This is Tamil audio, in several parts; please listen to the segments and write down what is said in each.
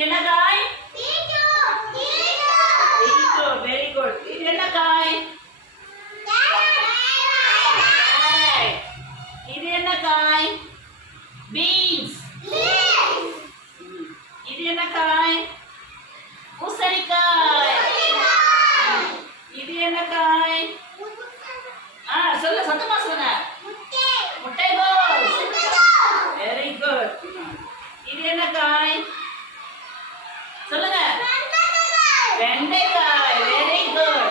என்ன காய் வெரி குட் இது என்ன காய் இது என்ன காய் பீன்ஸ் இது என்ன காய் வெண்டைக்காய் வெரி குட்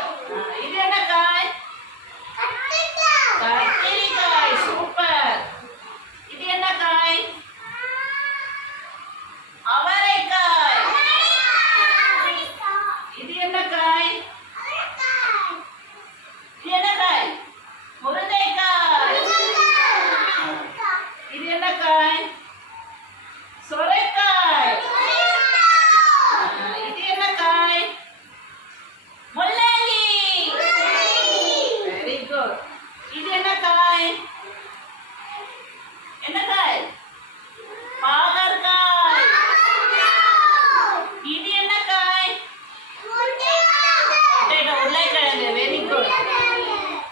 குட்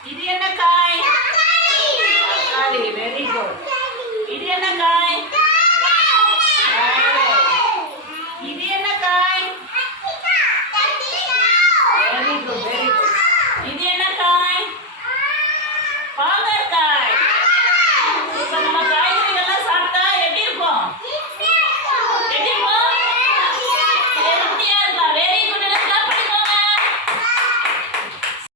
இது என்ன காய்? தக்காளி. வெரி குட் இது என்ன காய்? இது என்ன காய்? வெரி குட் வெரி குட் இது என்ன காய்? பாகற்காய். இப்போ நம்ம காய்